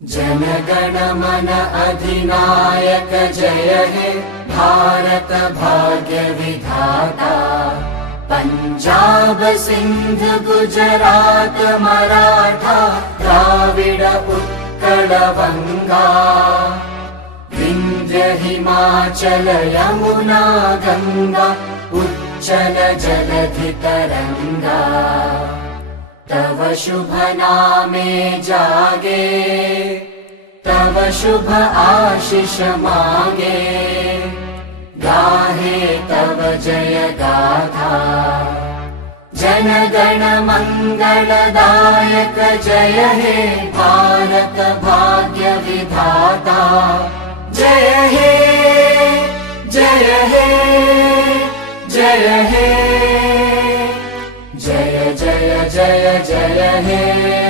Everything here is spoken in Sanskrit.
जनगण मन अधिनायक जय हे भारत भाग्य विधाता। पंजाब सिंध गुजरात मराठा द्राविड उत्कल बंगा। विंध्य हिमाचल यमुना गंगा उच्चल जलधि तरंगा। तव शुभ नामे जागे तव शुभ आशीष मागे। गाहे तव जय गाथा जनगण मंगलदायक जय हे भारत भाग्य विधाता। जय हे जय हे जय हे जय जय जय जय हे।